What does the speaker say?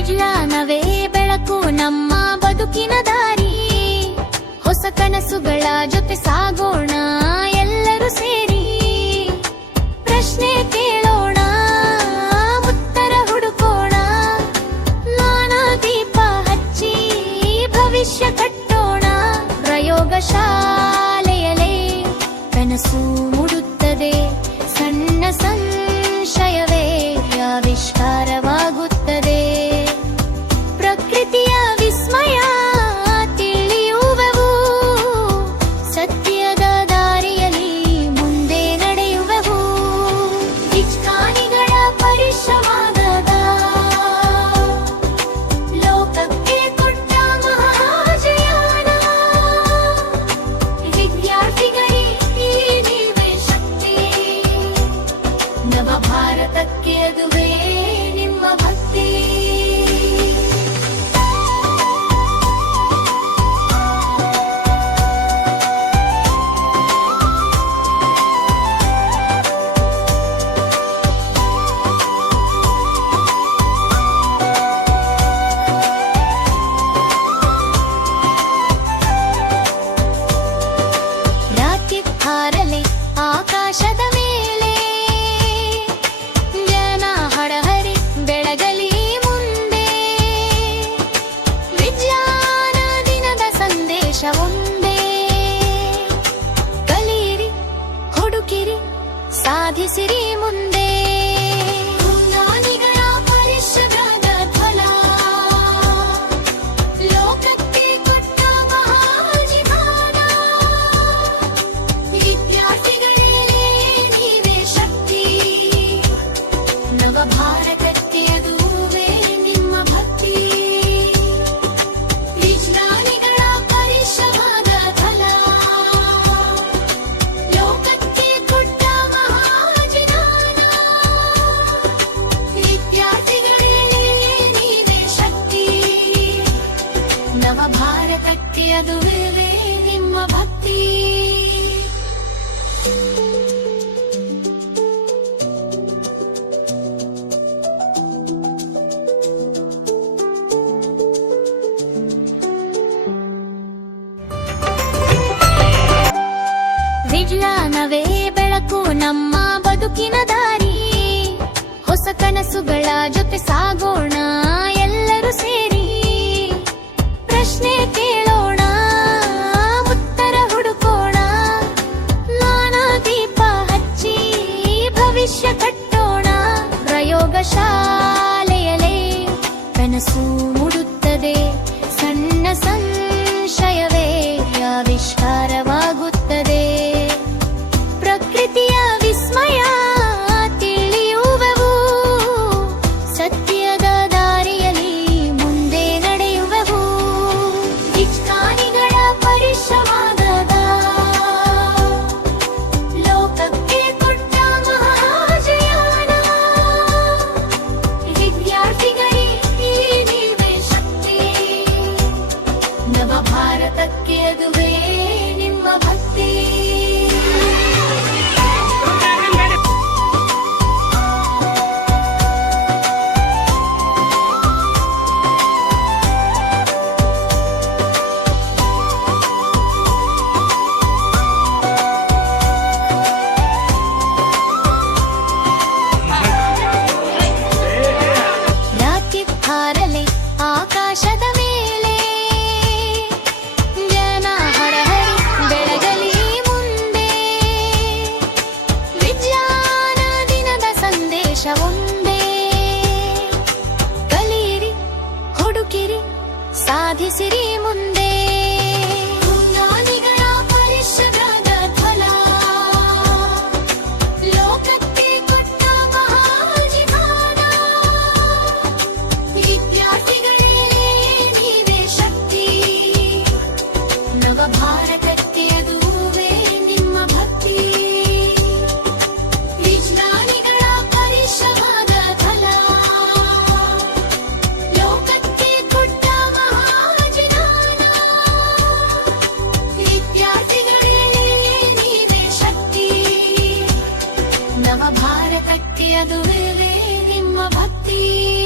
ವಿಜ್ಞಾನವೇ ಬೆಳಕು ನಮ್ಮ ಬದುಕಿನ ದಾರಿ. ಹೊಸ ಕನಸುಗಳ ಜೊತೆ ಸಾಗೋಣ ಎಲ್ಲರೂ ಸೇರಿ. ಪ್ರಶ್ನೆ ಕೇಳೋಣ, ಉತ್ತರ ಹುಡುಕೋಣ. ಜ್ಞಾನ ದೀಪ ಹಚ್ಚಿ ಭವಿಷ್ಯ ಕಟ್ಟೋಣ. ಪ್ರಯೋಗಶಾಲೆಯಲ್ಲೇ ಕನಸು ಮೂಡುತ್ತದೆ. ಸಣ್ಣ ಸಂಶಯವೇ ಆವಿಷ್ಕಾರವಾಗುತ್ತದೆ. ಪ್ರಕೃತಿಯ ವಿಸ್ಮಯ ತಿಳಿಯುವೆವು. ಸತ್ಯದ ದಾರಿಯಲ್ಲಿ ಮುಂದೆ ನಡೆಯುವೆವು. ವಿಜ್ಞಾನಿಗಳ ಪರಿಶ್ರಮದ ಲೋಕಕ್ಕೆ ಕೊಟ್ಟ ಮಹಾಜಯಾನ. ವಿದ್ಯಾರ್ಥಿಗಳಿಗೆ ನೀವೇ ಶಕ್ತಿ. ನವ ಭಾರತಕ್ಕೆ ಅದುವೇ ನಿಮ್ಮ ಭಕ್ತಿ. ರಾಕೆಟ್ ಹಾರಲಿ ಆಕಾಶದ ಮೇಲೆ. ಜನ ಹಡಹರಿ ಬೆಳಗಲಿ ಮುಂದೆ. ವಿಜ್ಞಾನ ದಿನದ ಸಂದೇಶ ಒಂದೇ. ಕಲಿಯಿರಿ, ಹುಡುಕಿರಿ, ಸಾಧಿಸಿರಿ ಮುಂದೆ. ವಿಜ್ಞಾನಿಗಳ ಪರಿಶ್ರಮದ ಫಲ ಲೋಕಕ್ಕೆ ಕೊಟ್ಟ ಮಹಾಜೀವನ. ವಿದ್ಯಾರ್ಥಿಗಳೇ ನೀವೇ ಶಕ್ತಿ. ನವ ಭಾರತಕ್ಕೆ ಅದುವೇ ನಿಮ್ಮ ಭಕ್ತಿ. ವಿಜ್ಞಾನಿಗಳ ಪರಿಶ್ರಮದ ಫಲ ಲೋಕಕ್ಕೆ ಕೊಟ್ಟ ಮಹಾಜೀವನ. ವಿದ್ಯಾರ್ಥಿಗಳೇ ನೀವೇ ಶಕ್ತಿ. ನವ ಭಾರತಕ್ಕೆ ಅದುವೇ ನಿಮ್ಮ ಭಕ್ತಿ. ವಿಜ್ಞಾನವೇ ಬೆಳಕು ನಮ್ಮ ಬದುಕಿನ ದಾರಿ. ಹೊಸ ಕನಸುಗಳ ಜೊತೆ ಸಾಗೋಣ ಎಲ್ಲರೂ ಸೇರಿ. ಪ್ರಶ್ನೆ ಕೇಳೋಣ, ಉತ್ತರ ಹುಡುಕೋಣ. ಜ್ಞಾನ ದೀಪ ಹಚ್ಚಿ ಭವಿಷ್ಯ ಕಟ್ಟೋಣ. ಪ್ರಯೋಗಶಾಲೆಯಲ್ಲೇ ಕನಸು ಮೂಡುತ್ತದೆ. ಸಣ್ಣ ಸಂಶಯವೇ ಆವಿಷ್ಕಾರವಾಗುತ್ತದೆ. ಪ್ರಕೃತಿಯ ವಿಸ್ಮಯ ತಿಳಿಯುವೆವು. ಸತ್ಯದ ದಾರಿಯಲ್ಲಿ ಮುಂದೆ ನಡೆಯುವೆವು. ವಿಜ್ಞಾನಿಗಳ ಪರಿಶ್ರಮದ ಲೋಕಕ್ಕೆ ಕೊಟ್ಟ ಮಹಾಜಯಾನ. ವಿದ್ಯಾರ್ಥಿಗಳಿಗೆ ನೀವೇ ಶಕ್ತಿ. ನವ ಭಾರತಕ್ಕೆ ಅದುವೇ ನಿಮ್ಮ ಭಕ್ತಿ. ರಾಕೆಟ್ ಹಾರಲಿ ಆಕಾಶದ ಮೇಲೆ. ಜನ ಹಡಹರಿ ಬೆಳಗಲಿ ಮುಂದೆ. ವಿಜ್ಞಾನ ದಿನದ ಸಂದೇಶ ಒಂದೇ. ಕಲಿಯಿರಿ, ಹುಡುಕಿರಿ, ಸಾಧಿಸಿರಿ ಮುಂದೆ. ವಿಜ್ಞಾನಿಗಳ ಪರಿಶ್ರಮದ ಫಲ ಲೋಕಕ್ಕೆ ಕೊಟ್ಟ ಮಹಾಜೀವನ. ವಿದ್ಯಾರ್ಥಿಗಳೇ ನೀವೇ ಶಕ್ತಿ. ನವ ಭಾರತಕ್ಕೆ ಅದುವೇ ನಿಮ್ಮ ಭಕ್ತಿ. ವಿಜ್ಞಾನಿಗಳ ಪರಿಶ್ರಮದ ಫಲ ಲೋಕಕ್ಕೆ ಕೊಟ್ಟ ಮಹಾಜೀವನ. ವಿದ್ಯಾರ್ಥಿಗಳೇ ನೀವೇ ಶಕ್ತಿ. ನವ ಭಾರತಕ್ಕೆ ಅದುವೇ ನಿಮ್ಮ ಭಕ್ತಿ.